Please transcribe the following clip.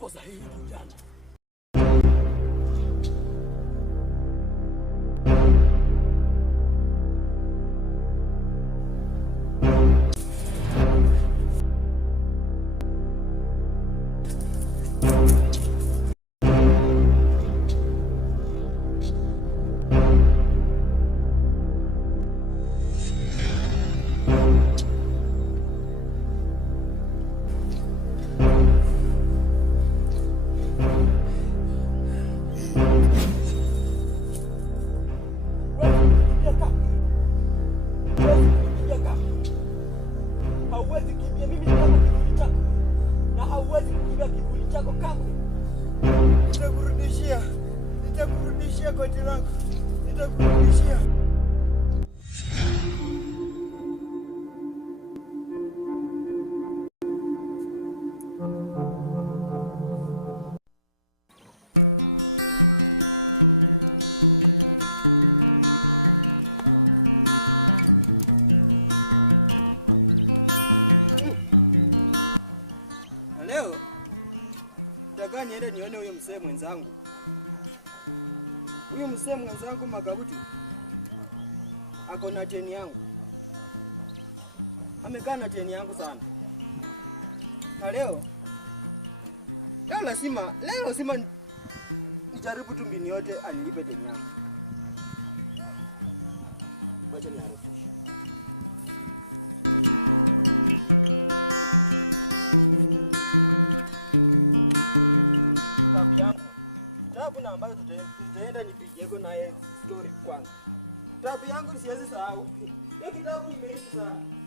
uko sahihi kijana. Hauwezi kimbia, mimi ni kama kivuli chako, na hauwezi kukimbia kivuli chako kamwe. Nitakurudishia koti langu, nitakurudishia. Leo nataka niende nione huyo msee mwenzangu. Huyo msee mwenzangu Magabuti ako na cheni yangu, amekaa na cheni yangu sana, na leo lazima nijaribu tu mbinu yote anilipe cheni yangu. Wacha niarefushe. Kitabu na ambayo tutaenda nipigeko naye story kwanza. Kitabu yangu siwezi sahau. Hiyo kitabu imeisha sana.